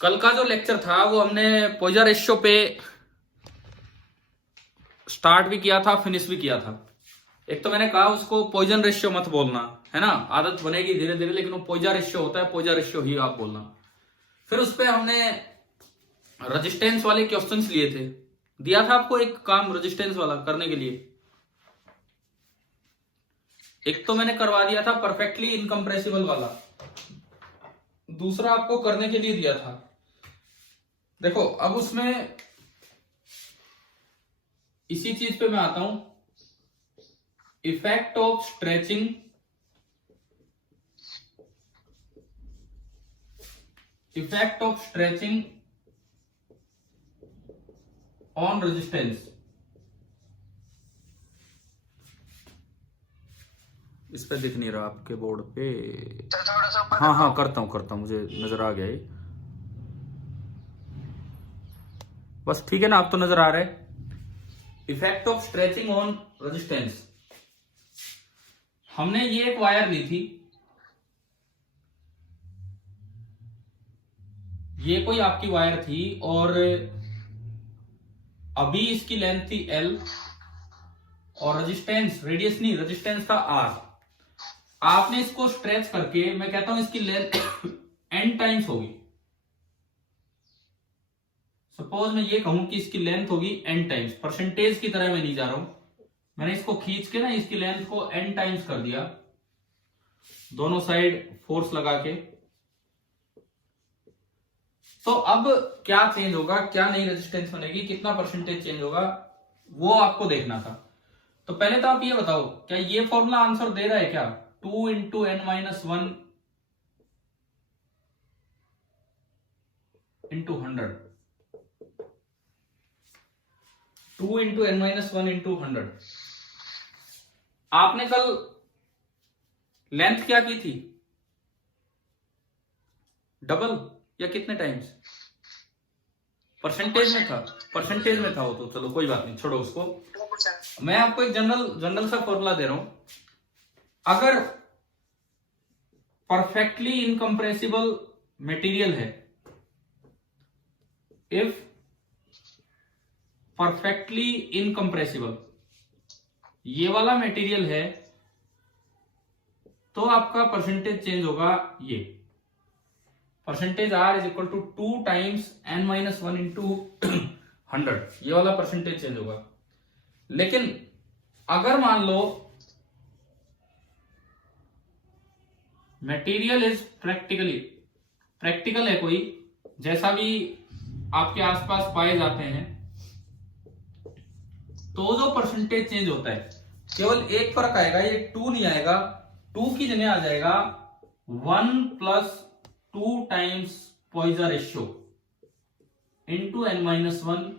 कल का जो लेक्चर था वो हमने पॉइजन रेशियो पे स्टार्ट भी किया था, फिनिश भी किया था। एक तो मैंने कहा उसको पॉइजन रेशियो मत बोलना, है ना, आदत बनेगी धीरे धीरे, लेकिन वो पॉइजन रेशियो होता है, पॉइजन रेशियो ही आप बोलना। फिर उस पे हमने रेजिस्टेंस वाले क्वेश्चंस लिए थे, दिया था आपको एक काम रेजिस्टेंस वाला करने के लिए। एक तो मैंने करवा दिया था परफेक्टली इनकम्प्रेसिबल वाला, दूसरा आपको करने के लिए दिया था। देखो अब उसमें इसी चीज पे मैं आता हूं, effect of stretching on resistance. इस पे दिख नहीं रहा आपके बोर्ड पे, हाँ हाँ करता हूं, मुझे नजर आ गया ये, बस ठीक है ना, अब तो नजर आ रहा है। Effect of stretching on resistance, हमने ये एक वायर ली थी, ये कोई आपकी वायर थी और अभी इसकी लेंथ थी L और रेजिस्टेंस, रेडियस नहीं, रेजिस्टेंस था R। आपने इसको स्ट्रेच करके, मैं कहता हूं इसकी लेंथ n टाइम्स होगी। सपोज मैं ये कहूं कि इसकी लेंथ होगी n टाइम्स, परसेंटेज की तरह मैं नहीं जा रहा हूं, मैंने इसको खींच के ना इसकी लेंथ को n टाइम्स कर दिया, दोनों साइड फोर्स लगा के। तो अब क्या चेंज होगा, क्या नई रेजिस्टेंस बनेगी, कितना परसेंटेज चेंज होगा, वो आपको देखना था। तो पहले तो आप ये बताओ, क्या ये फॉर्मूला आंसर दे रहा है क्या, 2 into n minus 1 into 100, 2 into n minus 1 into 100। आपने कल लेंथ क्या की थी, डबल या कितने टाइम्स, परसेंटेज में था, परसेंटेज में था वो, तो चलो कोई बात नहीं, छोड़ो उसको। मैं आपको एक जनरल सा फॉर्मूला दे रहा हूं, अगर परफेक्टली इनकम्प्रेसिबल मटेरियल है, इफ परफेक्टली इनकम्प्रेसिबल ये वाला मटेरियल है, तो आपका परसेंटेज चेंज होगा ये, percentage R is equal to 2 times n minus 1 into 100, ये वाला परसेंटेज चेंज होगा। लेकिन अगर मान लो मटेरियल इज प्रैक्टिकल है कोई, जैसा भी आपके आसपास पाए जाते हैं, तो जो परसेंटेज चेंज होता है केवल एक फर्क आएगा, ये 2 नहीं आएगा, 2 की जगह आ जाएगा 1 plus 2 times Poisson ratio into n minus 1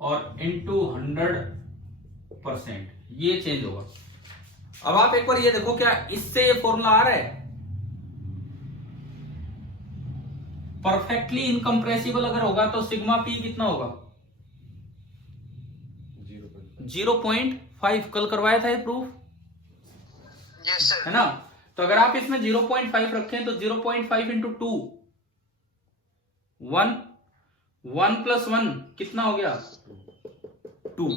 और इंटू 100%, ये चेंज होगा। अब आप एक बार ये देखो, क्या इससे ये फॉर्मूला आ रहा है, परफेक्टली इनकम्प्रेसिबल अगर होगा तो सिग्मा पी कितना होगा, 0.5। कल करवाया था ये प्रूफ, यस सर, है ना। तो अगर आप इसमें 0.5 रखें तो 0.5 इंटू 2, 1 प्लस 1 कितना हो गया, 2।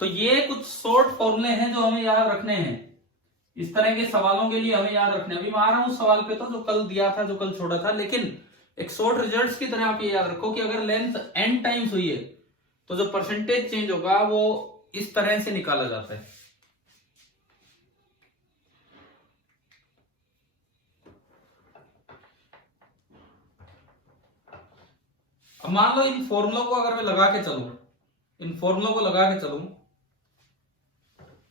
तो ये कुछ शॉर्ट फॉर्मूले हैं जो हमें याद रखने हैं, इस तरह के सवालों के लिए हमें याद रखने। अभी मैं आ रहा हूं उस सवाल पे, तो जो कल दिया था, जो कल छोड़ा था, लेकिन एक शॉर्ट रिजल्ट्स की तरह आप ये याद रखो कि अगर लेंथ n टाइम्स हुई है तो जो परसेंटेज चेंज होगा वो इस तरह से निकाला जाता है। अब मान लो इन फॉर्मूलों को अगर मैं लगा के चलूं,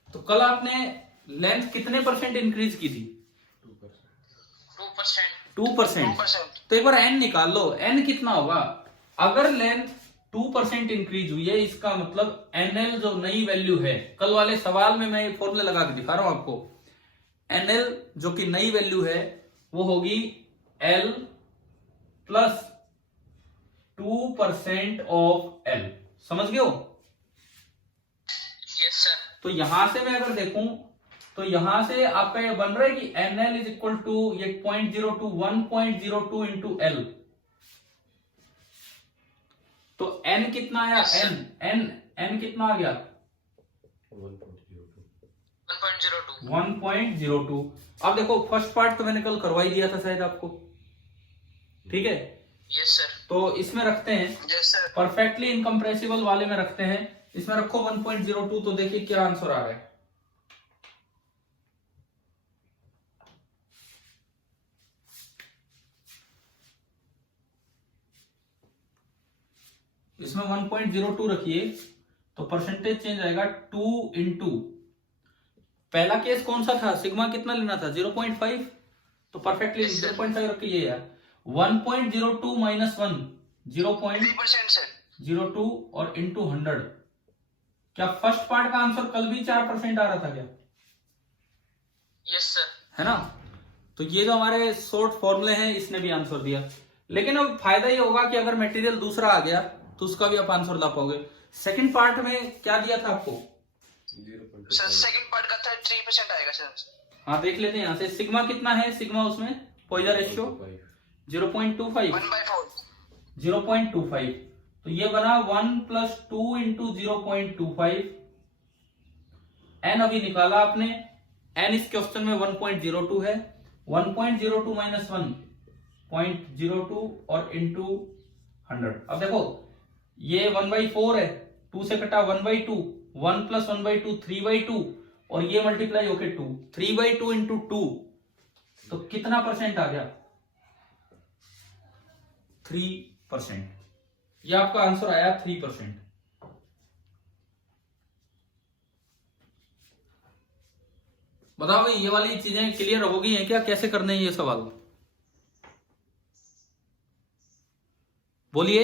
तो कल आपने लेंथ कितने परसेंट इंक्रीज की थी, 2%। तो एक बार n निकाल लो, n कितना होगा, अगर लेंथ 2% इंक्रीज हुई है, इसका मतलब NL जो नई वैल्यू है, कल वाले सवाल में मैं ये फॉर्मूला लगा के दिखा रहा हूं आपको, NL जो कि नई वैल्यू है वो होगी L प्लस 2% ऑफ L, समझ गए हो। Yes sir. तो यहां से मैं अगर देखूं तो यहां से आपका ये बन रहा है कि NL इज इक्वल टू ये 0.02 1.02 इंटू L, तो n कितना आया? n कितना आ गया? 1.02। अब देखो फर्स्ट पार्ट तो मैंने कल करवा ही दिया था शायद आपको, ठीक है? Yes sir. तो इसमें रखते हैं, यस सर। परफेक्टली इनकम्प्रेसिबल वाले में रखते हैं, इसमें रखो 1.02। तो देखिए क्या आंसर आ रहा है। इसमें 1.02 रखिए तो परसेंटेज चेंज आएगा 2 इंटू, पहला केस कौन सा था? सिग्मा कितना लेना था? 0.5। तो परफेक्टली 0.5 रखिए यार। 1.02 माइनस 1 3% सर। 0.02 और इंटू 100। क्या फर्स्ट पार्ट का आंसर कल भी 4% आ रहा था क्या? Yes sir. है ना? तो ये जो हमारे शॉर्ट फॉर्मूले हैं इसने भी आंसर दिया। लेकिन अब फायदा ये होगा कि अगर मटेरियल दूसरा आ गया तो उसका भी आप आंसर ला पाओगे। सेकंड पार्ट में क्या दिया था आपको? सर सेकंड पार्ट का था 3% आएगा सर। हाँ देख लेते हैं यहाँ से। सिग्मा कितना है? सिग्मा उसमें पॉइजन रेशियो 0.25। 1/4। 0.25। तो ये बना 1 + 2 इंटू 0.25। एन अभी निकाला आपने, एन इस क्वेश्चन में 1.02 है। 1.02 माइनस 1.02 और इंटू 100। अब देखो ये 1/4 है, 2 से कटा 1/2, 1 + 1/2 3/2 और ये मल्टीप्लाई होके 2, 3/2 इंटू 2 तो कितना परसेंट आ गया? 3%। ये आपका आंसर आया 3%। बताओ भाई ये वाली चीजें क्लियर हो गई हैं क्या? कैसे करने हैं ये सवाल? बोलिए,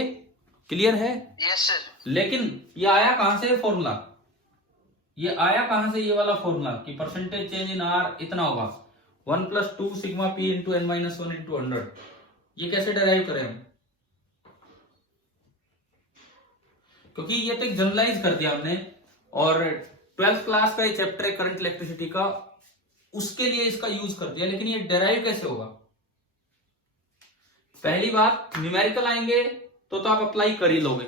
क्लियर है? Yes sir. लेकिन ये आया कहां से फॉर्मूला? ये आया कहां से ये वाला फॉर्मूला कि परसेंटेज चेंज इन आर इतना होगा 1 + 2 sigma P into n - 1 into 100? ये कैसे डेराइव करें हम? क्योंकि ये तो एक जनरलाइज कर दिया हमने, और 12th क्लास का ये चैप्टर है करंट इलेक्ट्रिसिटी का, उसके लिए इसका यूज कर दिया। लेकिन ये डेराइव कैसे होगा? पहली बात, न्यूमेरिकल आएंगे तो आप अप्लाई कर ही लोगे।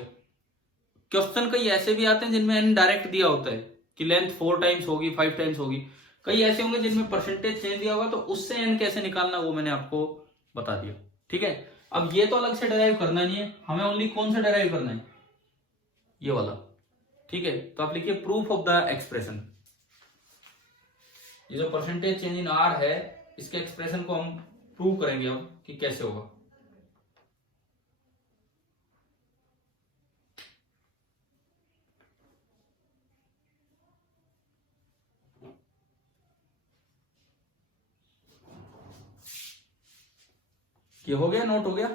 क्वेश्चन कई ऐसे भी आते हैं जिनमें n डायरेक्ट दिया होता है कि लेंथ 4 टाइम्स होगी, 5 टाइम्स होगी। कई ऐसे होंगे जिनमें परसेंटेज चेंज दिया होगा, तो उससे n कैसे निकालना वो मैंने आपको बता दिया, ठीक है? अब ये तो अलग से डेराइव करना नहीं है, हमें ओनली कौन सा डेराइव करना है? ये वाला, ठीक है? तो आप लिखिए प्रूफ ऑफ द एक्सप्रेशन। ये जो परसेंटेज चेंज इन आर है इसके एक्सप्रेशन को हम प्रूव करेंगे अब कि कैसे होगा। ये हो गया? नोट हो गया?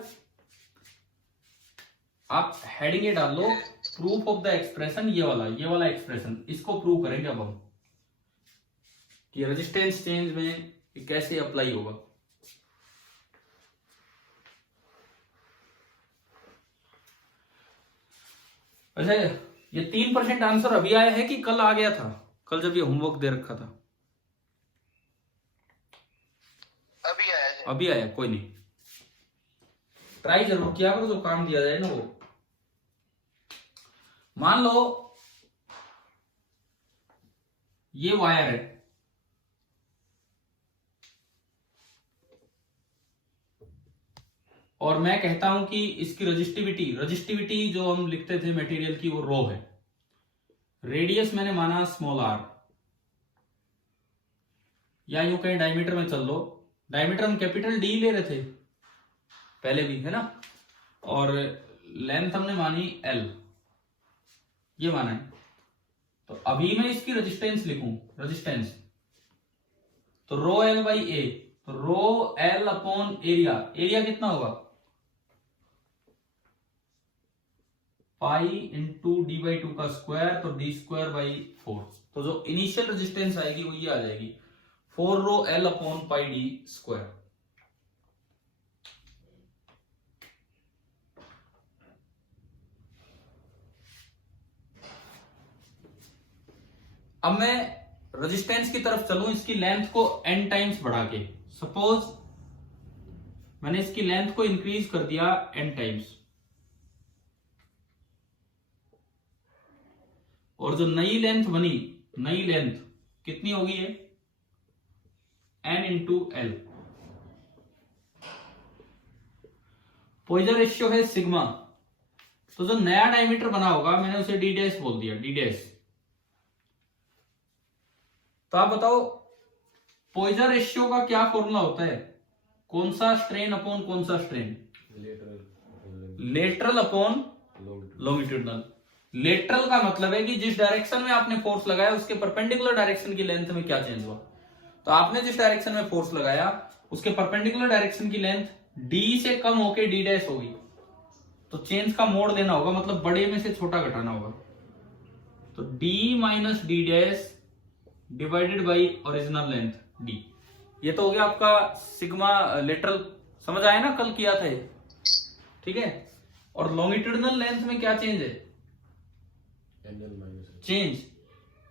आप हेडिंग ये डाल लो, प्रूफ ऑफ द एक्सप्रेशन। ये वाला एक्सप्रेशन, इसको प्रूव करेंगे अब हम कि रेजिस्टेंस चेंज में कैसे अप्लाई होगा। अच्छा, ये 3% आंसर अभी आया है कि कल आ गया था? कल जब ये होमवर्क दे रखा था अभी आया है। अभी आया? कोई नहीं, ट्राई जरूर किया करो, जो काम दिया जाए ना वो। मान लो ये वायर है, और मैं कहता हूं कि इसकी रजिस्टिविटी जो हम लिखते थे मटेरियल की वो रो है। रेडियस मैंने माना स्मॉल r, या यूं कहीं डायमीटर में चल लो। डायमीटर हम कैपिटल D ले रहे थे पहले भी, है ना? और लेंथ हमने मानी L, ये माना है। तो अभी मैं इसकी रेजिस्टेंस लिखूं, रेजिस्टेंस तो रो L बाई A, तो रो L अपॉन एरिया कितना होगा? पाई इंटू d/2 का स्क्वायर, तो d²/4। तो जो इनिशियल रेजिस्टेंस आएगी वो ये आ जाएगी 4 रो L अपॉन पाई d²। अब मैं रेजिस्टेंस की तरफ चलूं, इसकी लेंथ को n टाइम्स बढ़ा के। सपोज मैंने इसकी लेंथ को इंक्रीज कर दिया n टाइम्स, और जो नई लेंथ बनी, नई लेंथ कितनी होगी ये, n into L. Poisson ratio है सिग्मा, तो जो नया डायमीटर बना होगा मैंने उसे डी डैश बोल दिया, डी डैश। तो आप बताओ पॉइजन रेशियो का क्या फॉर्मूला होता है, कौन सा स्ट्रेन अपॉन कौन सा strain, lateral upon longitudinal. Lateral का मतलब है कि जिस डायरेक्शन में आपने फोर्स लगाया उसके परपेंडिकुलर डायरेक्शन की लेंथ में क्या चेंज हुआ। तो आपने जिस डायरेक्शन में फोर्स लगाया उसके परपेंडिकुलर डायरेक्शन की लेंथ d से कम होके d डैश होगी, तो चेंज का मोड देना होगा, मतलब बड़े में से छोटा घटाना होगा। तो d minus D dash divided by original length d। ये तो हो गया आपका सिग्मा लेटरल, समझ आया ना, कल किया था ये, ठीक है। और लॉन्गिट्यूडनल लेंथ में क्या चेंज है, चेंज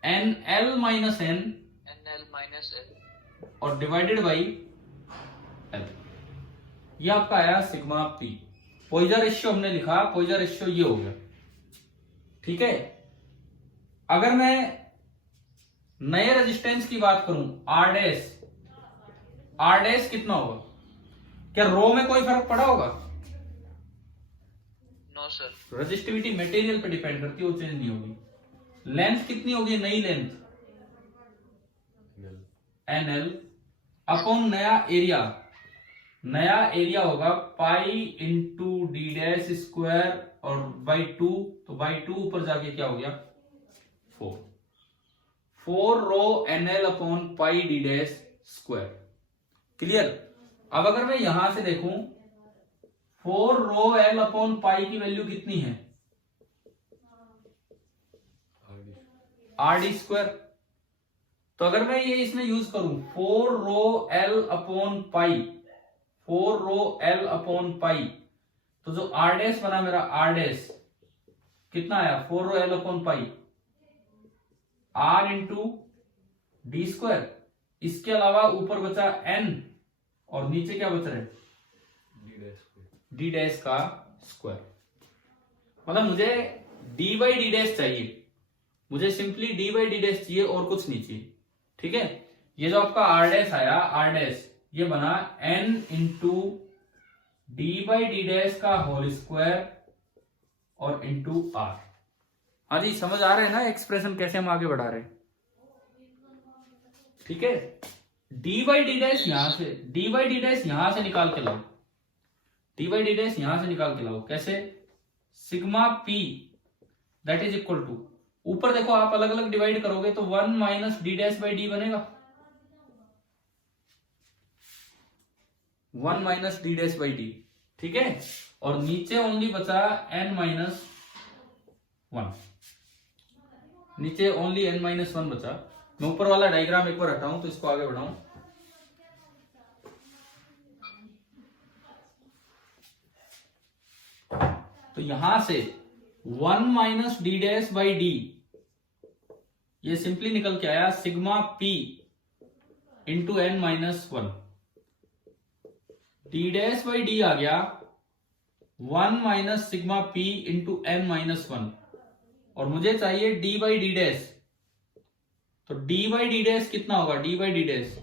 nl माइनस n और डिवाइडेड बाई l। ये आपका आया सिग्मा p। पॉइजन रेशियो हमने लिखा, पॉइजन रेशियो ये हो गया, ठीक है। अगर मैं नए रेजिस्टेंस की बात करूं r डैश कितना होगा, क्या रो में कोई फर्क पड़ा होगा, नो सर। रेजिस्टिविटी मटेरियल पे डिपेंड करती है, वो चेंज नहीं होगी। लेंथ कितनी होगी, नई लेंथ nl अपॉन नया एरिया, नया एरिया होगा pi into D dash square और बाई 2, तो बाई 2 ऊपर जाके क्या हो गया 4 रो nl upon pi D dash square. Clear. अब अगर मैं यहां से देखूं 4 रो l अपॉन पाई की वैल्यू कितनी है, आर डी स्क्वायर। तो अगर मैं ये इसमें यूज करूं 4 रो l अपॉन पाई, 4 रो l अपॉन पाई, तो जो आर डैश बना मेरा, आर डैश कितना आया 4 रो l upon pi r into D square. इसके अलावा ऊपर बचा n और नीचे क्या बच रहा है डी डैश का स्क्वायर। मतलब मुझे डी बाई डी डैश चाहिए, मुझे simply D by D dash चाहिए और कुछ नहीं चाहिए, ठीक है। ये जो आपका आर डैश आया, आर डैश ये बना n into D by D dash का होल स्क्वायर और इंटू r। हाँ जी, समझ आ रहे हैं ना एक्सप्रेशन कैसे हम आगे बढ़ा रहे हैं, ठीक है। डी बाई डी डैश यहां से, डी बाई डी डैश यहां से निकाल के लाओ, डी बाई डी डैश यहां से निकाल के लाओ, कैसे, sigma p that is equal to, ऊपर देखो आप अलग अलग डिवाइड करोगे तो 1 minus D dash by D बनेगा, 1 minus D dash by D, ठीक है। और नीचे ओनली बचा n माइनस 1, नीचे ओनली n माइनस 1 बचा। मैं ऊपर वाला डायग्राम एक बार हटाऊं तो इसको आगे बढ़ाऊं। तो यहां से 1 minus D dash by D, ये सिंपली निकल के आया sigma p into n minus 1। D dash by D आ गया 1 minus sigma p into n minus 1, और मुझे चाहिए d बाई डी डैश। तो d बाई डी डैश कितना होगा, d बाई डी डैश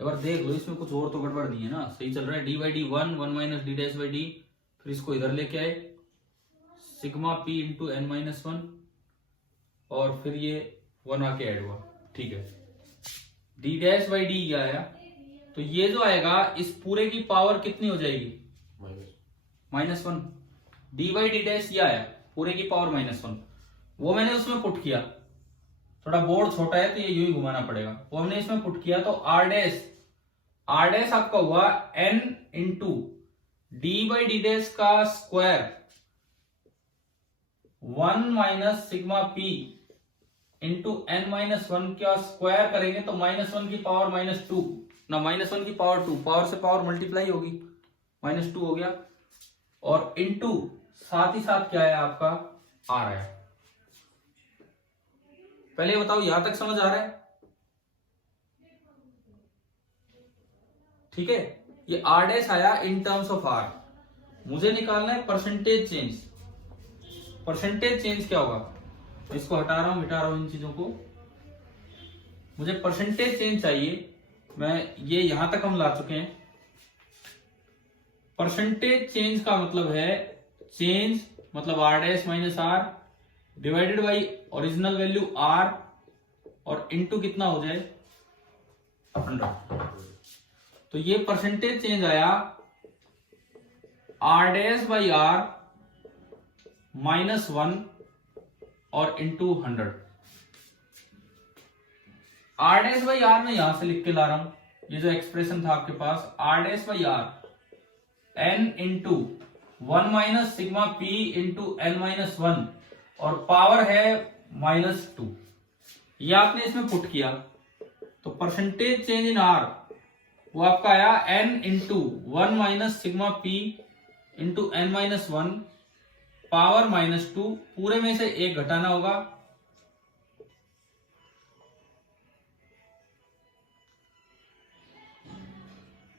एक बार देख लो, इसमें कुछ और तो गड़बड़ नहीं है ना, सही चल रहा है। D by D 1 minus D dash by D, फिर इसको इधर लेके आए sigma p into n minus 1 और फिर ये 1 आके ऐड हुआ, ठीक है। डी डैश बाई डी क्या आया, तो ये जो आएगा इस पूरे की पावर कितनी हो जाएगी minus 1। D by D dash ये आया पूरे की पावर माइनस 1, वो मैंने उसमें पुट किया, थोड़ा बोर्ड छोटा है तो ये यूं ही घुमाना पड़ेगा, वो हमने इसमें पुट किया। तो आर डैश आपका हुआ n into D by D dash का square 1 minus sigma p into n minus 1 का स्क्वायर करेंगे तो माइनस 1 की पावर माइनस 2 ना, माइनस 1 की पावर 2, पावर से पावर मल्टीप्लाई होगी, माइनस 2 हो गया। और इंटू साथ ही साथ क्या है आपका आर आया। पहले बताओ यहां तक समझ आ रहा है, ठीक है, ये आर डैश आया इन टर्म्स ऑफ आर। मुझे निकालना है परसेंटेज चेंज। परसेंटेज चेंज क्या होगा, इसको हटा रहा हूं, मिटा रहा हूं इन चीजों को। मुझे परसेंटेज चेंज चाहिए, मैं ये यहां तक हम ला चुके हैं। परसेंटेज चेंज का मतलब है चेंज मतलब R dash minus R divided by original value R और इनटू कितना हो जाए 100। तो ये परसेंटेज चेंज आया आर डैश बाई आर -1 और into 100। R dash by R में यहां से लिख के ला रहा हूं, ये जो एक्सप्रेशन था आपके पास R dash by R N into 1 minus sigma P into N -1 और पावर है -2। ये आपने इसमें पुट किया तो परसेंटेज चेंज इन आर वो आपका आया N into 1 minus sigma P into N -1 power -2। पूरे में से एक घटाना होगा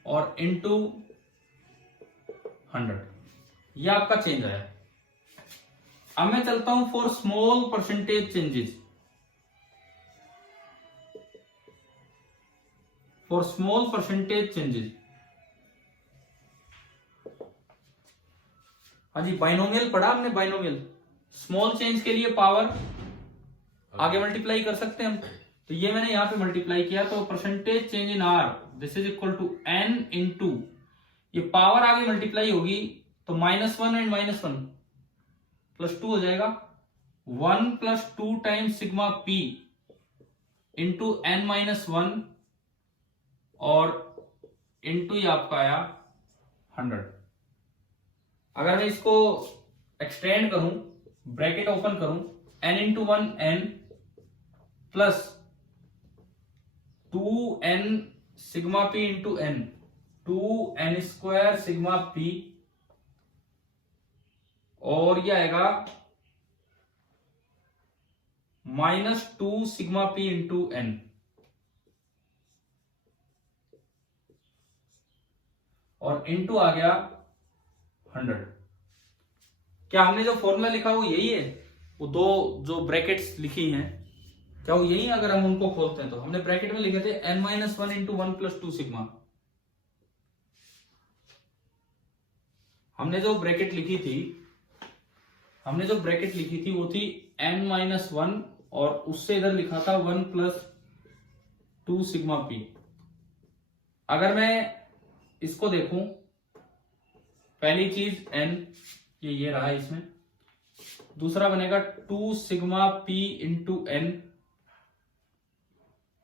और इंटू 100। यह आपका चेंज आया। अब मैं चलता हूं for small percentage changes. For small percentage changes, हाँ जी बाइनोमियल पढ़ा हमने, बाइनोमियल स्मॉल चेंज के लिए पावर आगे मल्टीप्लाई कर सकते हैं हम। तो ये मैंने यहां पे मल्टीप्लाई किया तो percentage change in R this is equal to N into ये पावर आगे मल्टीप्लाई होगी तो -1 एंड -1 +2 हो जाएगा 1 + 2 times sigma P into N -1 और इंटू ये आपका आया 100। अगर मैं इसको एक्सटेंड करूं, ब्रैकेट ओपन करूं, n into 1 n plus 2n sigma p into n 2n² sigma p और ये आएगा -2 सिग्मा p इंटू n और इंटू आ गया 100। क्या हमने जो फॉर्मूला लिखा वो यही है? वो दो जो ब्रैकेट्स लिखी हैं क्या वो यही है? अगर हम उनको खोलते हैं तो हमने ब्रैकेट में लिखे थे n-1 इंटू 1 + 2 सिग्मा। हमने जो ब्रैकेट लिखी थी वो थी n-1 और उससे इधर लिखा था 1 + 2 सिग्मा p। अगर मैं इसको देखूं, पहली चीज n ये रहा इसमें, दूसरा बनेगा 2 सिग्मा p इंटू n,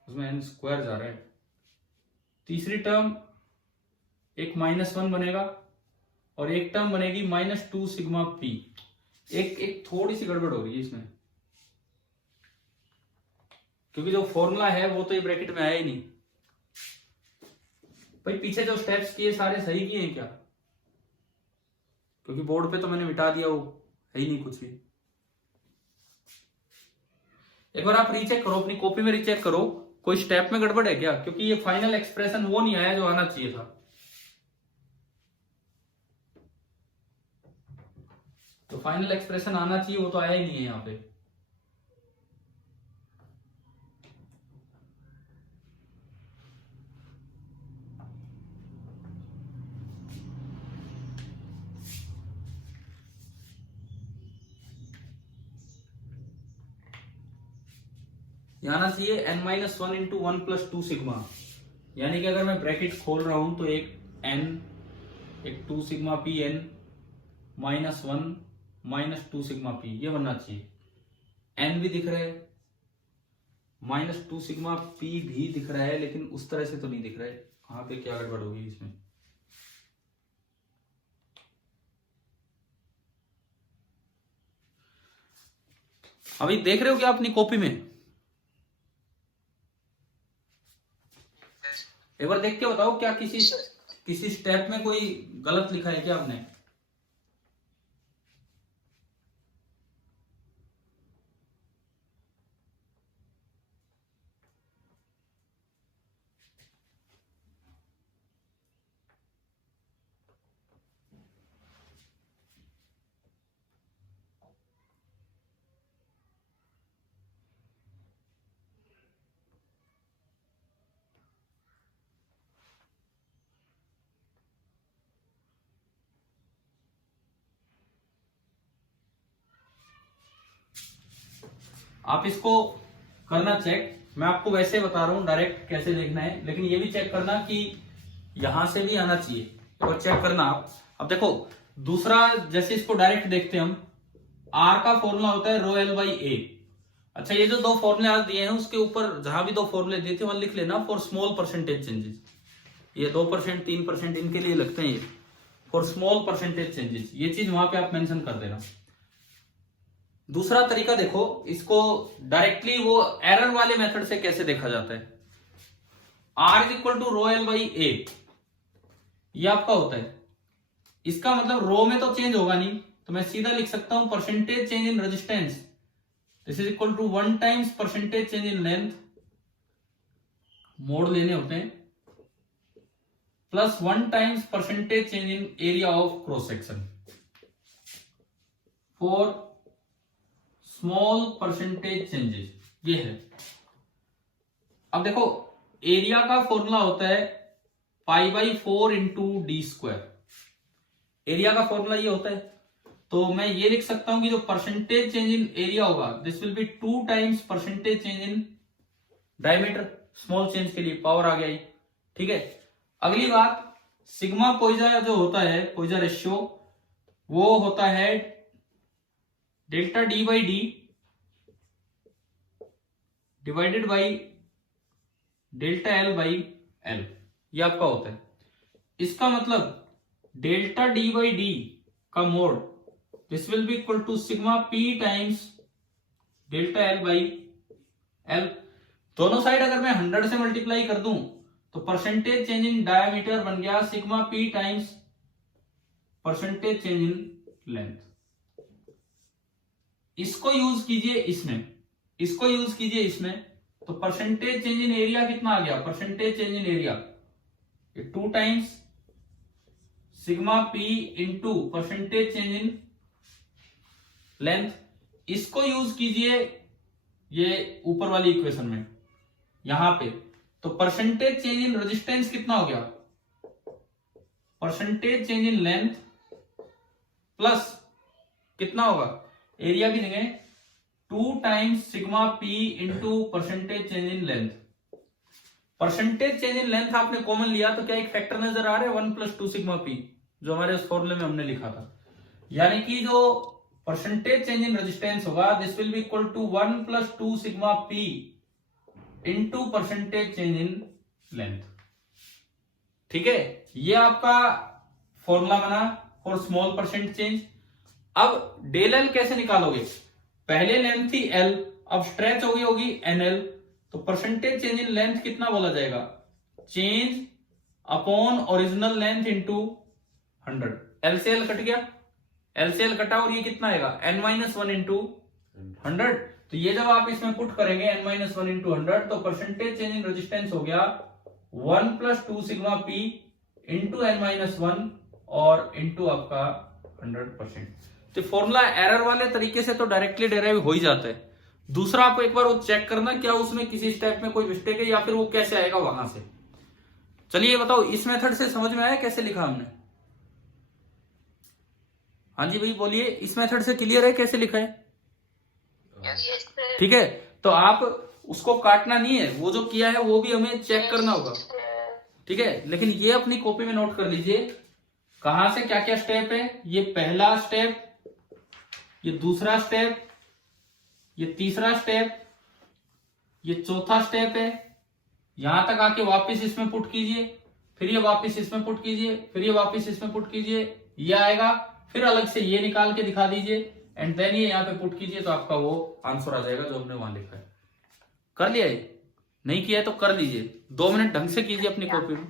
उसमें n स्क्वायर जा रहा है, तीसरी टर्म एक -1 बनेगा और एक टर्म बनेगी -2 सिग्मा p। एक थोड़ी सी गड़बड़ हो रही है इसमें क्योंकि जो फॉर्मूला है वो तो ये ब्रैकेट में आया ही नहीं। भाई पीछे जो स्टेप्स किए सारे सही किए हैं क्या? क्योंकि बोर्ड पे तो मैंने मिटा दिया, वो है ही नहीं कुछ भी। एक बार आप रीचेक करो, अपनी कॉपी में रीचेक करो कोई स्टेप में गड़बड़ है क्या, क्योंकि ये फाइनल एक्सप्रेशन वो नहीं आया जो आना चाहिए था। तो फाइनल एक्सप्रेशन आना चाहिए वो तो आया ही नहीं है यहां पे। यहां आना चाहिए n-1 इंटू 1 + 2 सिग्मा। यानी कि अगर मैं ब्रैकेट खोल रहा हूं तो एक n एक 2 sigma p n -1 -2 sigma p ये बनना चाहिए। n भी दिख रहा है, -2 सिग्मा p भी दिख रहा है, लेकिन उस तरह से तो नहीं दिख रहा है। कहां पे क्या गड़बड़ होगी इसमें? अभी देख रहे हो क्या अपनी कॉपी में? एक बार देख के बताओ क्या किसी स्टेप में कोई गलत लिखा है क्या आपने? आप इसको करना चेक। मैं आपको वैसे बता रहा हूं डायरेक्ट कैसे देखना है, लेकिन ये भी चेक करना कि यहां से भी आना चाहिए, और चेक करना आप। अब देखो दूसरा, जैसे इसको डायरेक्ट देखते हैं हम, आर का फॉर्मूला होता है रो एल बाई ए। अच्छा, ये जो दो फॉर्मूले आज दिए हैं उसके ऊपर जहां भी दो फॉर्मूले दिए थे वहां लिख लेना फॉर स्मॉल परसेंटेज चेंजेस। ये 2%, 3% इनके लिए लगते हैं, ये फॉर स्मॉल परसेंटेज चेंजेस, ये चीज वहां पे आप मेंशन कर देना। दूसरा तरीका देखो, इसको डायरेक्टली वो एरर वाले मेथड से कैसे देखा जाता है। R is equal to rho L by A, ये आपका होता है। इसका मतलब रो में तो चेंज होगा नहीं, तो मैं सीधा लिख सकता हूं percentage change in resistance, this is equal to 1 times percentage change in length, mod लेने होते हैं, plus 1 times percentage change in area of cross section for small percentage changes, ये है। अब देखो एरिया का फॉर्मूला होता है pi by 4 into D square, area का फॉर्मूला ये होता है। तो मैं ये लिख सकता हूं कि जो परसेंटेज चेंज इन एरिया होगा this will B 2 times percentage change in diameter, small change के लिए पावर आ गया ये, ठीक है। अगली बात, सिग्मा पोइजा जो होता है, पोइजा रेशियो, वो होता है delta D by D divided by delta L by L, ये आपका होता है। इसका मतलब डेल्टा डी बाई डी का mod this will be equal to sigma P times delta L by L. दोनों साइड अगर मैं 100 से मल्टीप्लाई कर दूं तो परसेंटेज चेंज इन डायमीटर बन गया sigma P times percentage change in length. इसको यूज कीजिए इसमें, इसको यूज कीजिए इसमें, तो परसेंटेज चेंज इन एरिया कितना आ गया, percentage change in area 2 times sigma P into percentage change in length. इसको यूज कीजिए ये ऊपर वाली इक्वेशन में, यहां पे, तो परसेंटेज चेंज इन रेजिस्टेंस कितना हो गया, percentage change in length plus कितना होगा, एरिया की जगह 2 times sigma P into percentage change in length. Percentage change in length आपने कॉमन लिया तो क्या एक फैक्टर नजर आ रहा है 1 प्लस 2 सिग्मा पी, जो हमारे उस फॉर्मूले में हमने लिखा था। यानी कि जो परसेंटेज चेंज इन रेजिस्टेंस होगा this will be equal to 1 plus 2 sigma P into percentage change in length, ठीक है। ये आपका फॉर्मूला बना फॉर स्मॉल परसेंट चेंज। अब डेल एल कैसे निकालोगे, पहले लेंथ थी एल, अब स्ट्रेच हो गई होगी एनएल, तो परसेंटेज चेंज इन लेंथ कितना बोला जाएगा, change upon original length into 100। L से एल कट गया, एल से एल कटा और ये कितना आएगा n-1 इंटू 100। तो ये जब आप इसमें पुट करेंगे n-1 इंटू 100 तो परसेंटेज चेंज इन रेजिस्टेंस हो गया 1 plus 2 sigma P into n-1 और इंटू आपका 100%। तो फॉर्मूला एरर वाले तरीके से तो डायरेक्टली डेराइव हो ही जाता है। दूसरा आपको एक बार वो चेक करना क्या उसमें किसी स्टेप में कोई मिस्टेक है या फिर वो कैसे आएगा वहां से। चलिए बताओ इस मेथड से समझ में आया कैसे लिखा हमने, हाँ जी भाई बोलिए, इस मेथड से क्लियर है कैसे लिखा है, ठीक है। तो आप उसको काटना नहीं है, वो जो किया है वो भी हमें चेक करना होगा, ठीक है। लेकिन ये अपनी कॉपी में नोट कर लीजिए कहां से क्या क्या स्टेप है। ये पहला स्टेप, ये दूसरा स्टेप, ये तीसरा स्टेप, ये चौथा स्टेप है। यहां तक आके वापस इसमें पुट कीजिए, फिर ये वापस इसमें पुट कीजिए, फिर ये वापस इसमें पुट कीजिए, ये आएगा, फिर अलग से ये निकाल के दिखा दीजिए एंड देन ये यहाँ पे पुट कीजिए, तो आपका वो आंसर आ जाएगा जो हमने वहां लिखा है। कर लिया ये, नहीं किया है तो कर लीजिए, 2 मिनट ढंग से कीजिए अपनी कॉपी में।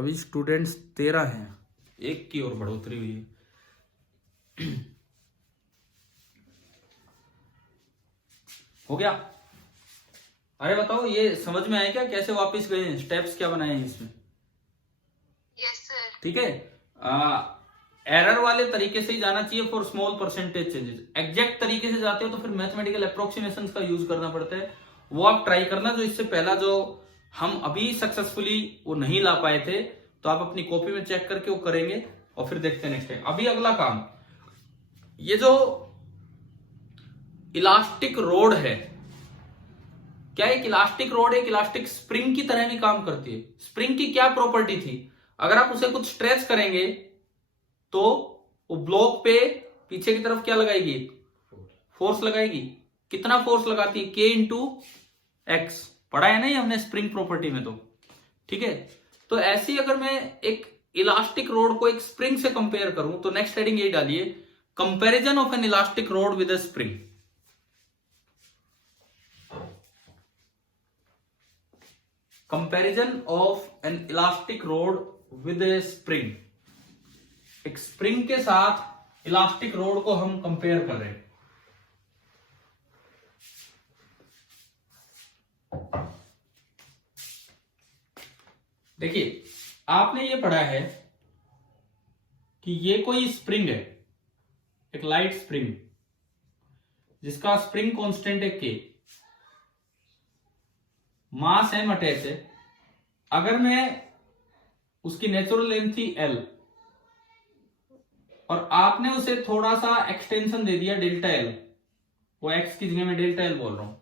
अभी स्टूडेंट्स 13 हैं, एक की और बढ़ोतरी हुई है। हो गया? अरे बताओ, ये समझ में आया क्या कैसे वापस गए हैं, स्टेप्स क्या बनाए हैं इसमें? Yes sir. ठीक है। एरर वाले तरीके से ही जाना चाहिए for small percentage changes. Exact तरीके से जाते हो तो फिर मैथमेटिकल अप्रोक्सीमेशन का यूज करना पड़ता है, वो आप ट्राई करना। जो इससे पहला जो हम अभी सक्सेसफुली वो नहीं ला पाए थे, तो आप अपनी कॉपी में चेक करके वो करेंगे और फिर देखते हैं नेक्स्ट टाइम। अभी अगला काम, ये जो इलास्टिक रोड है, क्या एक इलास्टिक रोड एक इलास्टिक स्प्रिंग की तरह भी काम करती है? स्प्रिंग की क्या प्रॉपर्टी थी? अगर आप उसे कुछ स्ट्रेच करेंगे तो वो ब्लॉक पे पीछे की तरफ क्या लगाएगी? फोर्स लगाएगी। कितना फोर्स लगाती है? K into x. पढ़ा है ना ये हमने स्प्रिंग प्रॉपर्टी में तो। ठीक है, तो ऐसी अगर मैं एक इलास्टिक रोड को एक स्प्रिंग से कंपेयर करूं तो नेक्स्ट हेडिंग यही डालिए, comparison of N elastic road with a spring. Comparison of N elastic road with A spring. एक स्प्रिंग के साथ इलास्टिक रोड को हम कंपेयर कर रहे हैं। देखिए, आपने ये पढ़ा है कि ये कोई स्प्रिंग है, एक लाइट स्प्रिंग जिसका स्प्रिंग कांस्टेंट है K, मास m अटैच है। अगर मैं उसकी नेचुरल लेंथ थी L और आपने उसे थोड़ा सा एक्सटेंशन दे दिया डेल्टा L, वो x की जगह में डेल्टा L बोल रहा हूं,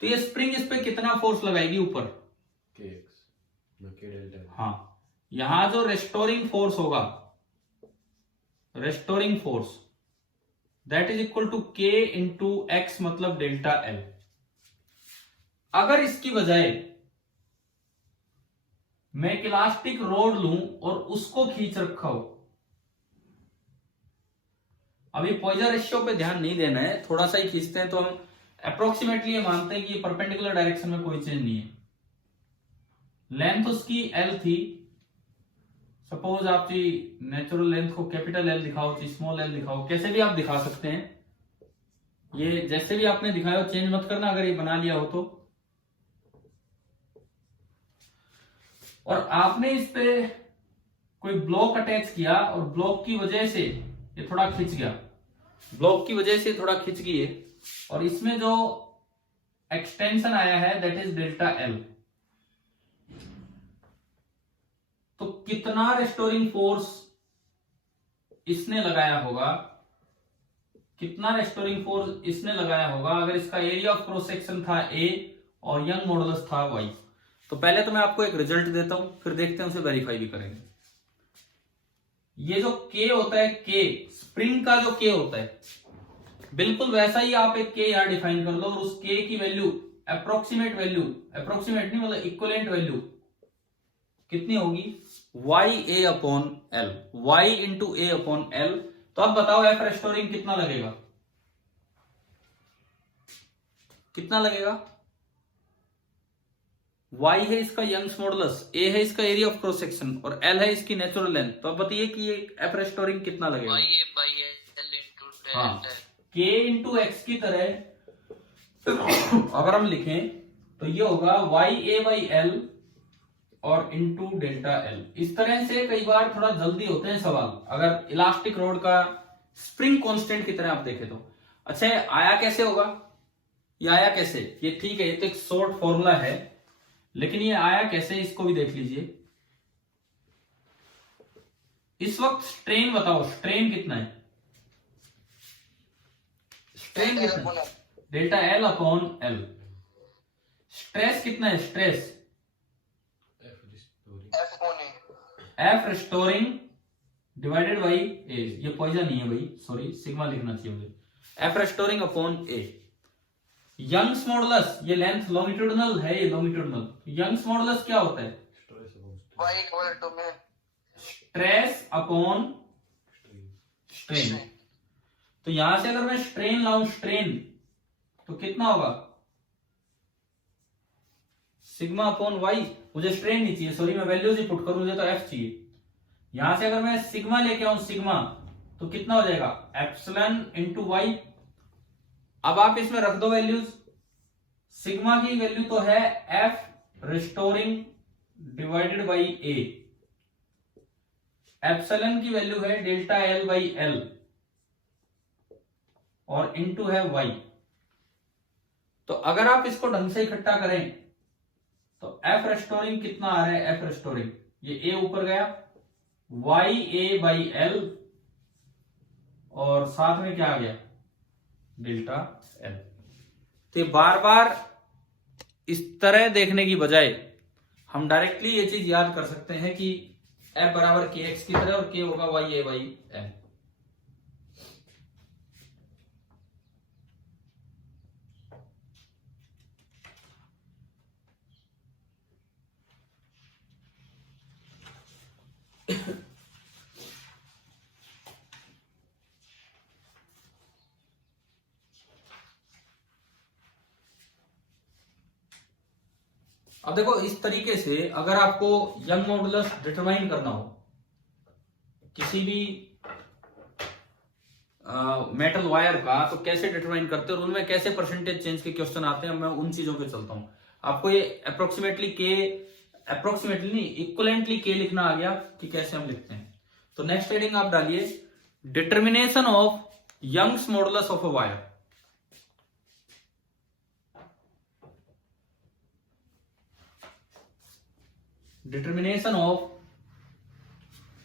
तो ये स्प्रिंग इस पे कितना फोर्स लगाएगी? ऊपर हाँ, यहां जो रेस्टोरिंग फोर्स होगा, restoring force that is equal to K into X, मतलब डेल्टा L। अगर इसकी बजाय मैं एक इलास्टिक रोड लूं और उसको खींच रखा हो, अभी पॉइजन रेशियो पे ध्यान नहीं देना है, थोड़ा सा ही खींचते हैं तो हम अप्रोक्सीमेटली ये मानते हैं कि ये परपेंडिकुलर डायरेक्शन में कोई चेंज नहीं है। लेंथ उसकी L थी, सपोज आप नेचुरल लेंथ को कैपिटल L दिखाओ, स्मॉल l दिखाओ, कैसे भी आप दिखा सकते हैं, ये जैसे भी आपने दिखाया हो, चेंज मत करना अगर ये बना लिया हो तो। और आपने इस पे कोई ब्लॉक अटैच किया और ब्लॉक की वजह से ये थोड़ा खिंच गया, ब्लॉक की वजह से थोड़ा खिंच गई है, और इसमें जो एक्सटेंशन आया है दैट इज डेल्टा L। तो कितना रेस्टोरिंग फोर्स इसने लगाया होगा, कितना रेस्टोरिंग फोर्स इसने लगाया होगा अगर इसका एरिया ऑफ क्रॉस सेक्शन था A और यंग मॉडुलस था Y? तो पहले तो मैं आपको एक रिजल्ट देता हूं, फिर देखते हैं उसे वेरीफाई भी करेंगे। ये जो K होता है, K स्प्रिंग का जो K होता है, बिल्कुल वैसा ही आप एक K यहां डिफाइन कर लो और उस K की वैल्यू अप्रोक्सीमेट वैल्यू, अप्रोक्सीमेट नहीं मतलब इक्विवेलेंट वैल्यू कितनी होगी? YA upon L, Y into A upon L। तो अब बताओ F रेस्टोरिंग कितना लगेगा? कितना लगेगा? Y है इसका यंग्स मॉडुलस, A है इसका एरिया ऑफ क्रॉस सेक्शन और L है इसकी नेचुरल लेंथ। तो अब बताइए कि ये F रेस्टोरिंग कितना लगेगा? हाँ, K इंटू एक्स की तरह अगर हम लिखें तो ये होगा YA बाई L और इंटू डेल्टा L। इस तरह से कई बार थोड़ा जल्दी होते हैं सवाल, अगर इलास्टिक रोड का स्प्रिंग कांस्टेंट की तरह आप देखें तो। अच्छा, आया कैसे होगा? ये आया कैसे? ये ठीक है, ये तो एक शॉर्ट फॉर्मूला है, लेकिन ये आया कैसे इसको भी देख लीजिए। इस वक्त स्ट्रेन बताओ, स्ट्रेन कितना है? स्ट्रेन कितना है? Delta L upon L। Stress कितना है? Stress F restoring divided by A। ये पॉइजन नहीं है भाई, सॉरी, सिग्मा लिखना चाहिए मुझे। F restoring upon A। Young's modulus, ये लेंथ लॉन्गिट्यूडिनल है, ये लॉन्गिट्यूडिनल। यंग्स मॉडुलस क्या होता है? Stress upon strain. तो यहां से अगर मैं स्ट्रेन लाऊं, स्ट्रेन, तो कितना होगा? Sigma upon Y। मुझे स्ट्रेन नहीं चाहिए, सॉरी मैं वैल्यूज ही पुट करूं, मुझे तो एफ चाहिए। यहां से अगर मैं सिग्मा लेके आऊं सिग्मा, तो कितना हो जाएगा एप्सिलॉन इंटू वाई। अब आप इसमें रख दो वैल्यूज, सिग्मा की वैल्यू तो है F restoring divided by A, epsilon की वैल्यू है डेल्टा एल बाई एल, और इनटू है वाई। तो अगर आप इसको ढंग से इकट्ठा करें तो एफ रेस्टोरिंग कितना आ रहा है, एफ रेस्टोरिंग ये ए ऊपर गया, वाई ए बाई एल, और साथ में क्या आ गया डेल्टा एल। तो ये बार बार इस तरह देखने की बजाय हम डायरेक्टली ये चीज याद कर सकते हैं कि एफ बराबर के एक्स की तरह और के होगा वाई ए बाई एल। अब देखो इस तरीके से अगर आपको यंग मॉडुलस डिटरमाइन करना हो किसी भी मेटल वायर का, तो कैसे डिटरमाइन करते हैं और उनमें कैसे परसेंटेज चेंज के क्वेश्चन आते हैं, मैं उन चीजों पे चलता हूं। आपको ये अप्रोक्सीमेटली नहीं, इक्वलेंटली के लिखना आ गया कि कैसे हम लिखते हैं। तो नेक्स्ट हेडिंग आप डालिए determination of Young's modulus of a wire. Determination of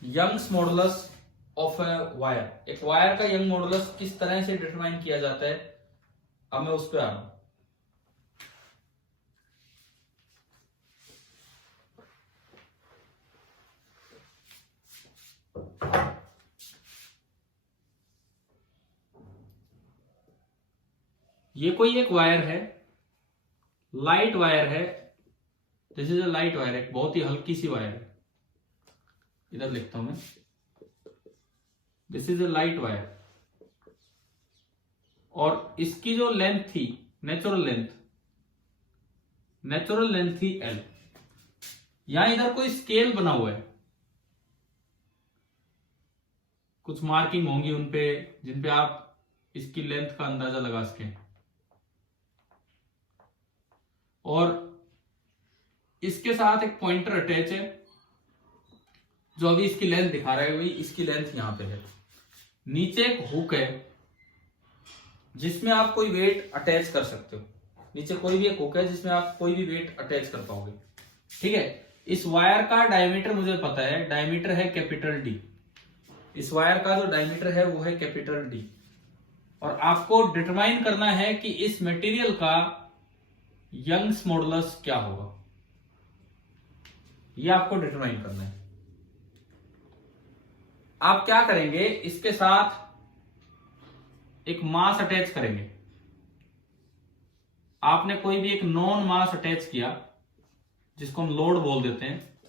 Young's modulus of a wire. एक वायर का यंग मॉडुलस किस तरह से डिटरमाइन किया जाता है, अब मैं उस पर आ रहा हूं। ये कोई एक वायर है, लाइट वायर है, this is a light wire, एक बहुत ही हल्की सी वायर है, इधर लिखता हूं मैं, this is a light wire, और इसकी जो लेंथ थी नेचुरल लेंथ थी एल। यहां इधर कोई स्केल बना हुआ है, कुछ मार्किंग होंगी उनपे जिन पे आप इसकी लेंथ का अंदाजा लगा सकें, और इसके साथ एक पॉइंटर अटैच है जो अभी इसकी लेंथ दिखा रहा है, वही इसकी लेंथ यहां पे है। नीचे एक हुक है जिसमें आप कोई वेट अटैच कर सकते हो, नीचे कोई भी एक हुक है जिसमें आप कोई भी वेट अटैच कर पाओगे, ठीक है। इस वायर का डायमीटर मुझे पता है, डायमीटर है कैपिटल डी, इस वायर का जो डायमीटर है वो है कैपिटल डी, और आपको डिटरमाइन करना है कि इस मटेरियल का यंग्स मॉडुलस क्या होगा, ये आपको डिटरमाइन करना है। आप क्या करेंगे, इसके साथ एक मास अटैच करेंगे। आपने कोई भी एक नॉन मास अटैच किया जिसको हम लोड बोल देते हैं।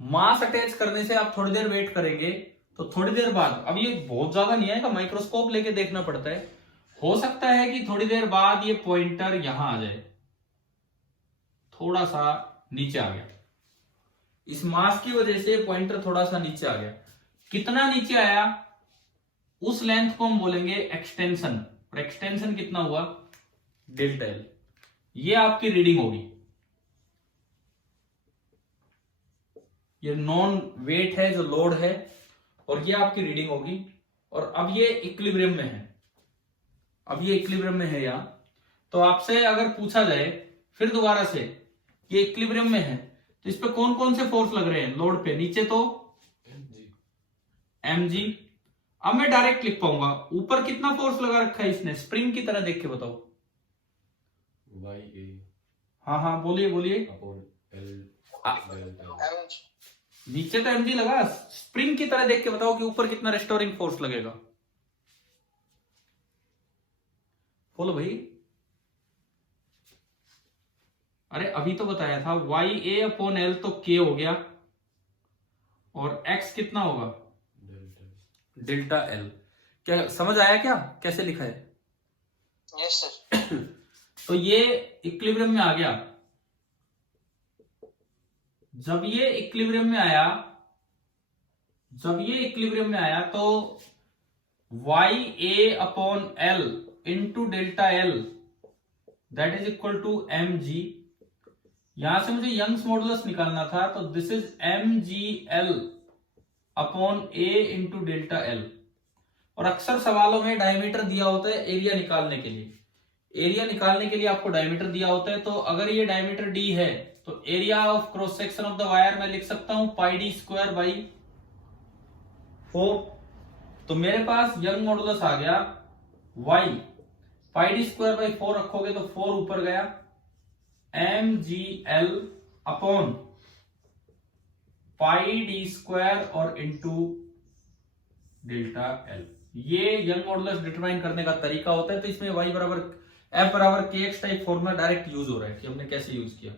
मास अटैच करने से आप थोड़ी देर वेट करेंगे, तो थोड़ी देर बाद, अब ये बहुत ज्यादा नहीं आएगा, माइक्रोस्कोप लेके देखना पड़ता है, हो सकता है कि थोड़ी देर बाद ये पॉइंटर यहां आ जाए, थोड़ा सा नीचे आ गया, इस मास की वजह से पॉइंटर थोड़ा सा नीचे आ गया। कितना नीचे आया उस लेंथ को हम बोलेंगे एक्सटेंशन, और एक्सटेंशन कितना हुआ डेल्टा एल। ये आपकी रीडिंग होगी, ये नॉन वेट है जो लोड है, और ये आपकी रीडिंग होगी। और अब ये इक्विलिब्रियम में है, अब ये इक्विलिब्रियम में है यहां, तो आपसे अगर पूछा जाए फिर दोबारा से ये इक्विलिब्रियम में है, तो इस पे कौन कौन से फोर्स लग रहे हैं लोड पे, नीचे तो mg। अब मैं डायरेक्ट लिख पाऊंगा, ऊपर कितना फोर्स लगा रखा है इसने, स्प्रिंग की तरह देख के बताओ। हाँ बोलिए नीचे तो mg लगा, स्प्रिंग की तरह देख के बताओ कि ऊपर कितना रेस्टोरिंग फोर्स लगेगा, बोलो भाई। अरे अभी तो बताया था वाई ए अपॉन एल, तो के हो गया, और एक्स कितना होगा डेल्टा एल। क्या समझ आया क्या कैसे लिखा है? Yes sir. तो ये इक्विलिब्रियम में आ गया, जब ये इक्विलिब्रियम में आया तो Y A upon L into delta L that is equal to M G. यहां से मुझे यंग्स मॉडुलस निकालना था, तो this is M G L upon A into delta L. और अक्सर सवालों में डायमीटर दिया होता है एरिया निकालने के लिए। एरिया निकालने के लिए आपको डायमीटर दिया होता है, तो अगर ये डायमीटर डी है तो area of cross section of the wire मैं लिख सकता हूं पाई डी स्क्वायर बाई 4। तो मेरे पास यंग मॉडुलस आ गया y, pi D square by 4 रखोगे तो 4 ऊपर गया, M G L upon pi D square और इंटू डेल्टा एल। ये यंग मॉडुलस डिटरमाइन करने का तरीका होता है। तो इसमें y बराबर f बराबर के x type formula direct use हो रहा है कि हमने कैसे यूज किया।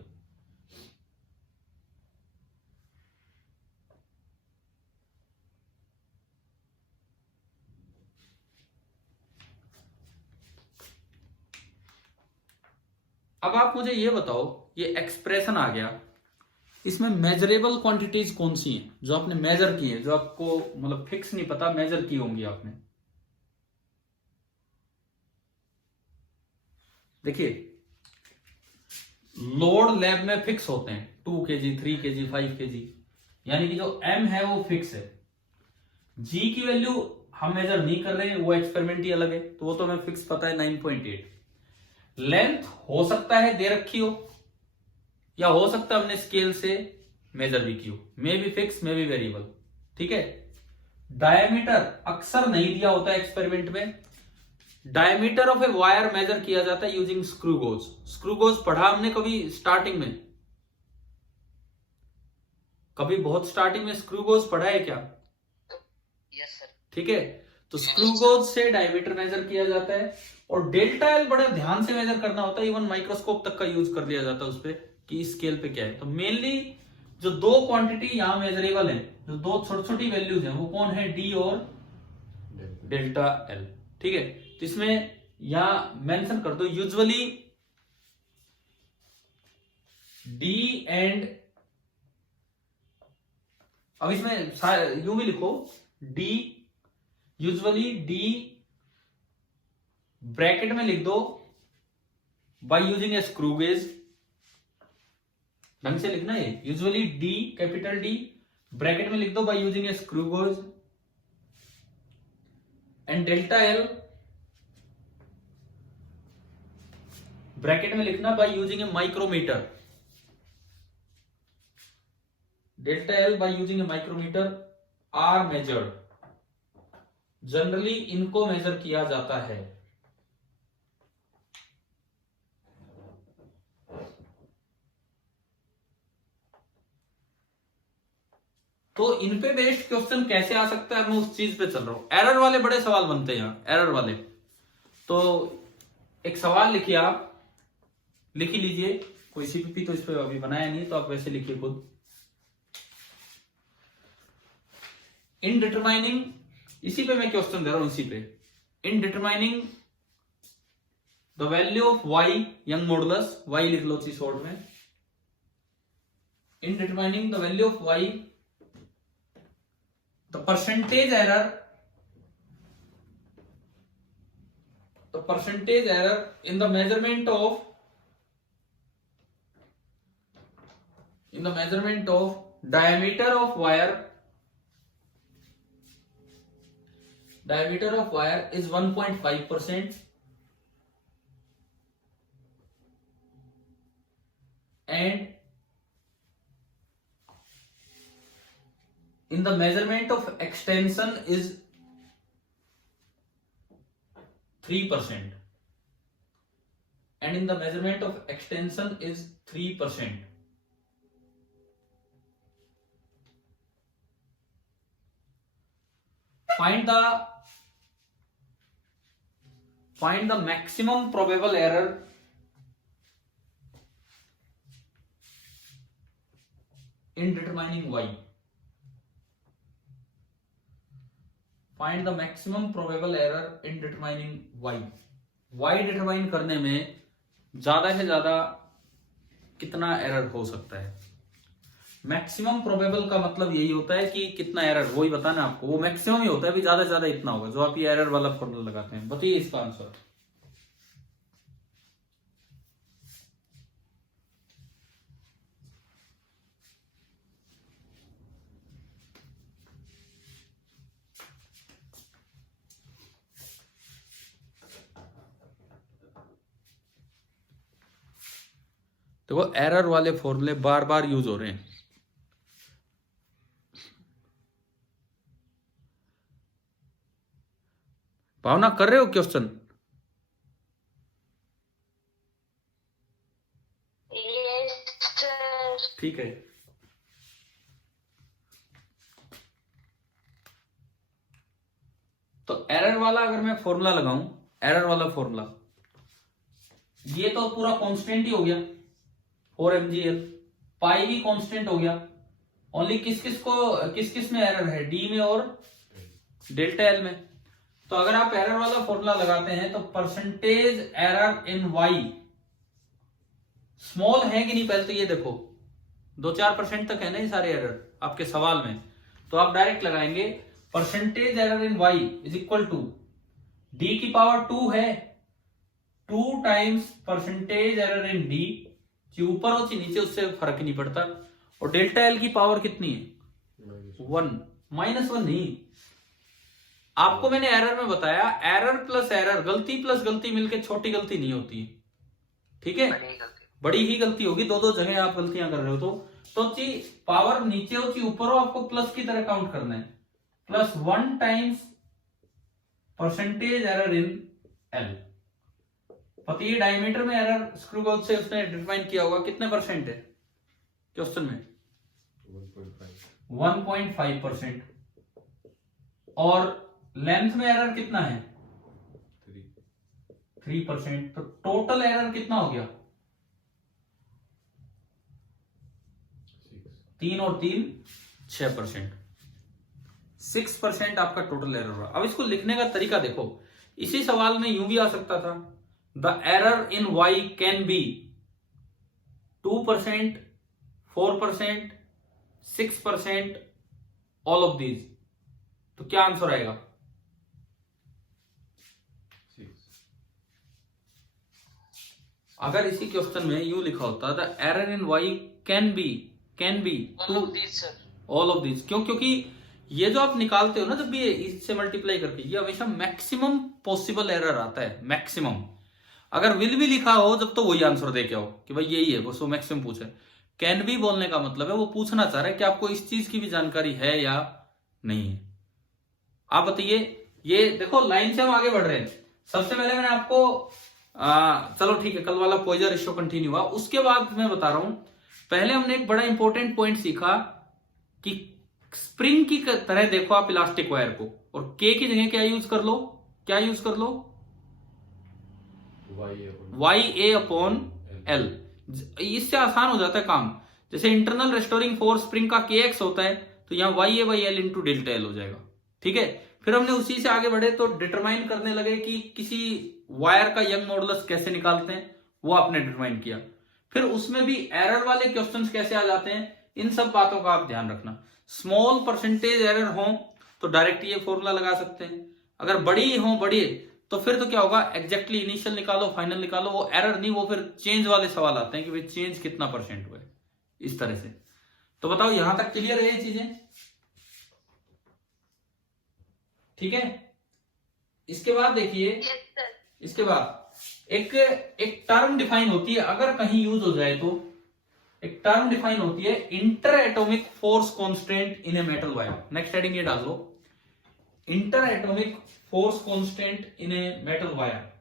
अब आप मुझे ये बताओ, ये एक्सप्रेशन आ गया, इसमें मेजरेबल क्वांटिटीज कौन सी हैं जो आपने मेजर की है, जो आपको मतलब फिक्स नहीं पता, मेजर की होंगी आपने। देखिए लोड लैब में फिक्स होते हैं 2 kg 3 kg 5 kg, यानी कि जो m है वो फिक्स है। g की वैल्यू हम मेजर नहीं कर रहे हैं, वो एक्सपेरिमेंट ही अलग है, तो वो तो हमें फिक्स पता है 9.8। लेंथ हो सकता है दे रखी हो, या हो सकता है हमने स्केल से मेजर भी की हो, may be fix may be variable, ठीक है। डायमीटर अक्सर नहीं दिया होता है एक्सपेरिमेंट में। Diameter of a wire measure किया जाता है using screw gauge. Screw gauge पढ़ा हमने कभी स्टार्टिंग में, कभी बहुत स्टार्टिंग में स्क्रू गोज पढ़ा है क्या? Yes sir. ठीक है, तो स्क्रू गोज से डायमीटर मेजर किया जाता है। और डेल्टा एल बड़े ध्यान से मेजर करना होता है, इवन माइक्रोस्कोप तक का यूज कर लिया जाता है उस पर कि स्केल पे क्या है। तो मेनली जो दो क्वांटिटी यहां मेजरेबल है, जो दो छोटी छोटी वैल्यूज हैं, वो कौन है? डी और डेल्टा एल, ठीक है। तो इसमें यहां मेंशन कर दो यूजुअली डी एंड, अब इसमें यूं भी लिखो डी, यूजुअली डी ब्रैकेट में लिख दो by using a screw gauge, ढंग से लिखना है। Usually D capital D bracket में लिख दो by using a screw gauge, and delta L bracket में लिखना by using a micrometer. Delta L by using a micrometer are measured, generally इनको मेजर किया जाता है। तो इन पे बेस्ड क्वेश्चन कैसे आ सकता है, मैं उस चीज पे चल रहा हूं। एरर वाले बड़े सवाल बनते हैं यहां, एरर वाले। तो एक सवाल लिखिए, आप लिख ही लीजिए, कोई सीपीपी तो इस पे अभी बनाया नहीं, तो आप वैसे लिखिए खुद। इन डिटरमाइनिंग, इसी पे मैं क्वेश्चन दे रहा हूं, इसी पे। In determining the value of Y, Young modulus, Y लिख लो ची शॉर्ट में। In determining the value of Y, the percentage error in the measurement of diameter of wire is 1.5%, and in the measurement of extension is 3%, and in the measurement of extension is 3%. Find the maximum probable error in determining y. Find the maximum probable error in determining y. y determine करने में ज्यादा से ज्यादा कितना error हो सकता है। Maximum probable का मतलब यही होता है कि कितना एरर, वही बताना आपको, वो मैक्सिमम ही होता है, अभी ज्यादा से ज्यादा इतना होगा जो आप ये एरर वाला फॉर्मूला लगाते हैं। बताइए इसका आंसर। देखो एरर वाले फॉर्मूले बार बार यूज हो रहे हैं। भावना कर रहे हो क्वेश्चन? ठीक है। तो एरर वाला अगर मैं फॉर्मूला लगाऊं, एरर वाला फॉर्मूला, ये तो पूरा कांस्टेंट ही हो गया 4mgl, पाई भी कांस्टेंट हो गया। ओनली किस किस में एरर है, डी में और डेल्टा एल में। तो अगर आप एरर वाला फॉर्मूला लगाते हैं तो percentage error in Y small है कि नहीं, पहले तो ये देखो 2-4% तक है ना ये सारे एरर आपके सवाल में। तो आप डायरेक्ट लगाएंगे percentage error in Y is equal to D की पावर 2 है, 2 times percentage error in D, ऊपर हो चाहे नीचे उससे फर्क नहीं पड़ता। और डेल्टा एल की पावर कितनी है, 1, -1 नहीं। आपको मैंने एरर में बताया एरर प्लस एरर, गलती प्लस गलती मिलके छोटी गलती नहीं होती है, ठीक है, बड़ी ही गलती होगी। दो जगह आप गलतियां कर रहे हो तो पावर नीचे हो चाहे ऊपर हो, आपको प्लस की तरह काउंट करना है। +1 times percentage error in L. पता ये डायमीटर में एरर स्क्रू गॉज से उसने डिटरमाइन किया होगा, कितने परसेंट है क्वेश्चन में, 1.5%। और लेंथ में एरर कितना है, 3%। तो टोटल एरर कितना हो गया, 3 और 3 6%। 6% आपका टोटल एरर हुआ। अब इसको लिखने का तरीका देखो, इसी सवाल में यूं भी आ सकता था, the error in Y can be 2%, 4%, 6%, all of these. तो क्या आंसर आएगा, 6। अगर इसी क्वेश्चन में यूं लिखा होता the error in Y can be all of these, क्यों, क्योंकि ये जो आप निकालते हो ना जब भी इससे मल्टीप्लाई करके, ये हमेशा मैक्सिमम पॉसिबल एरर आता है, मैक्सिमम। अगर विल भी लिखा हो जब तो वही आंसर दे के आओ कि भाई यही है, वो मैक्सिमम पूछे। कैन बी बोलने का मतलब है वो पूछना चाह रहा है कि आपको इस चीज की भी जानकारी है या नहीं है। आप बताइए, ये देखो लाइन से हम आगे बढ़ रहे हैं। सबसे पहले मैंने आपको चलो ठीक है, कल वाला पॉइजन रेशियो कंटिन्यू हुआ, उसके बाद मैं बता रहा हूं। पहले हमने एक बड़ा इंपॉर्टेंट पॉइंट सीखा कि स्प्रिंग की तरह देखो आप इलास्टिक वायर को, और के की जगह क्या यूज कर लो, क्या यूज कर लो, YA/L। इससे आसान हो जाता है काम। जैसे इंटरनल रेस्टोरिंग फोर्स स्प्रिंग का KX होता है, तो यहां YA/L इंटू डेल्टा एल हो जाएगा, ठीक है। फिर हमने उसी से आगे बढ़े तो डिटरमाइन करने लगे कि किसी वायर का यंग मॉडुलस कैसे निकालते हैं, वो आपने डिटरमाइन किया। फिर उसमें भी एरर वाले क्वेश्चंस कैसे आ जाते हैं, इन सब बातों का आप ध्यान रखना। स्मॉल परसेंटेज एरर हो तो डायरेक्ट ये फॉर्मूला लगा सकते हैं, अगर बड़ी हो बड़ी तो फिर तो क्या होगा, एग्जैक्टली इनिशियल निकालो फाइनल निकालो, वो एरर नहीं, वो फिर चेंज वाले सवाल आते हैं कि भाई चेंज कितना % हुआ है, इस तरह से। तो बताओ यहां तक क्लियर है ये चीजें, ठीक है। इसके बाद देखिए, इसके बाद एक टर्म डिफाइन होती है, अगर कहीं यूज हो जाए तो एक टर्म डिफाइन होती है, interatomic force constant in a metal wire. Next heading ये डाल लो, interatomic force constant in a metal wire.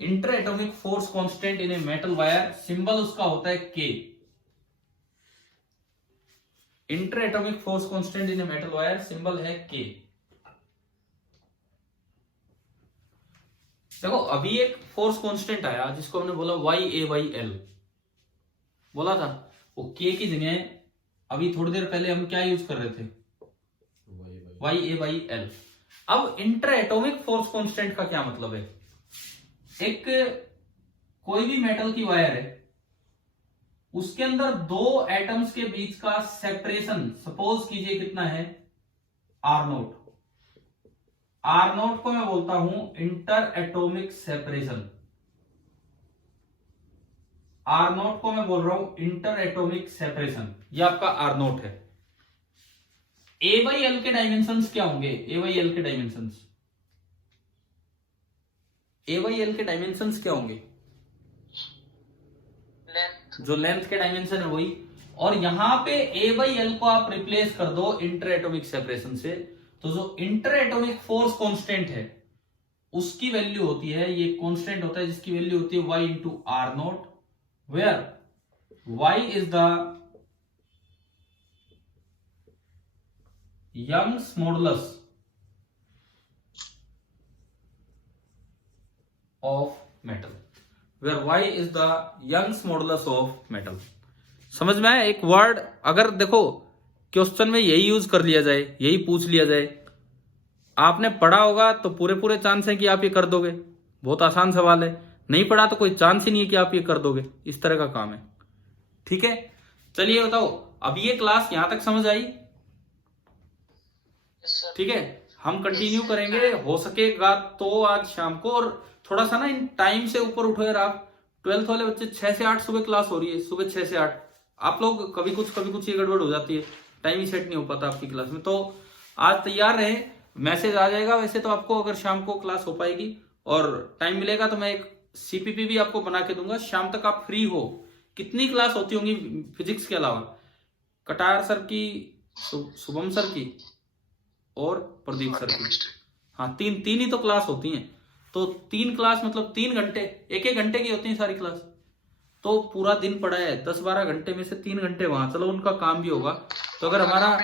Interatomic force constant in a metal wire, symbol उसका होता है K। Interatomic force constant in a metal wire, symbol है K। देखो अभी एक फोर्स कांस्टेंट आया जिसको हमने बोला YA/L बोला था, वो K की जगह अभी थोड़ी देर पहले हम क्या यूज कर रहे थे, YA/L। अब इंटर एटॉमिक फोर्स कांस्टेंट का क्या मतलब है, एक कोई भी मेटल की वायर है, उसके अंदर दो एटम्स के बीच का सेपरेशन सपोज कीजिए कितना है, R0। R0 को मैं बोलता हूं इंटर एटॉमिक सेपरेशन। R0 को मैं बोल रहा हूं इंटर एटॉमिक सेपरेशन, ये आपका R0 है। A बाई एल के डायमेंशंस क्या होंगे? A बाई एल के डायमेंशंस, A बाई एल के डायमेंशंस क्या होंगे? जो लेंथ के डायमेंशन है वही। और यहां पे A बाई एल को आप रिप्लेस कर दो इंटर एटॉमिक सेपरेशन से, तो जो इंटर एटॉमिक फोर्स कांस्टेंट है उसकी वैल्यू होती है, ये कांस्टेंट होता है जिसकी वैल्यू होती है y into R0, where y is the Young's modulus of metal, where y is the Young's modulus of metal. समझ में आया? एक वर्ड अगर देखो क्वेश्चन में यही यूज कर लिया जाए, यही पूछ लिया जाए, आपने पढ़ा होगा तो पूरे पूरे चांस है कि आप ये कर दोगे, बहुत आसान सवाल है। नहीं पढ़ा तो कोई चांस ही नहीं है कि आप ये कर दोगे, इस तरह का काम है। ठीक है, चलिए बताओ, अब ये क्लास यहां तक समझ आई? ठीक है, हम कंटिन्यू करेंगे, हो सकेगा तो आज शाम को। और थोड़ा सा ना इन टाइम से ऊपर उठो यार आप, 12th वाले बच्चे 6 से 8 सुबह क्लास हो रही है, सुबह 6 से 8। आप लोग कभी कुछ ये गड़बड़ हो जाती है, टाइम ही सेट नहीं हो पाता आपकी क्लास में। तो आज तैयार रहे, मैसेज आ जाएगा वैसे तो आपको, अगर शाम को क्लास हो पाएगी और टाइम मिलेगा तो मैं एक सीपीपी भी आपको बना के दूंगा। शाम तक आप फ्री हो। कितनी क्लास होती होंगी फिजिक्स के अलावा? कटार सर की, शुभम सर की और प्रदीप सर की, हाँ तीन ही तो क्लास होती हैं। तो 3 क्लास मतलब 3 घंटे, एक घंटे की होती है सारी क्लास। तो पूरा दिन पड़ा है, 10-12 घंटे में से 3 घंटे वहां, चलो उनका काम भी होगा। तो अगर हमारा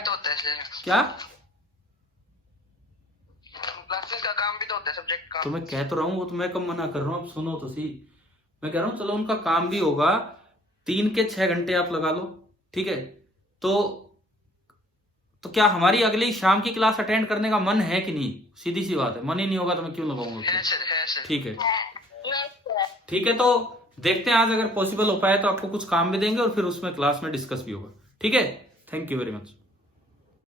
क्या क्लासेस का काम भी तो होता है, सब्जेक्ट का। तो मैं कह तो रहा हूँ, वो तो मैं कब मना कर रहा हूँ, अब सुनो तो सही। मैं कह रहा हूँ चलो उनका काम भी होगा, 3 के 6 घंटे आप लगा लो। ठीक है, तो क्या हमारी अगली शाम की क्लास अटेंड करने का मन है कि नहीं? सीधी सी बात है, मन ही नहीं होगा तो मैं क्यों लगाऊंगा? ठीक है, ठीक है, तो देखते हैं आज अगर पॉसिबल हो पाए तो आपको कुछ काम भी देंगे और फिर उसमें क्लास में डिस्कस भी होगा। ठीक है, थैंक यू वेरी मच।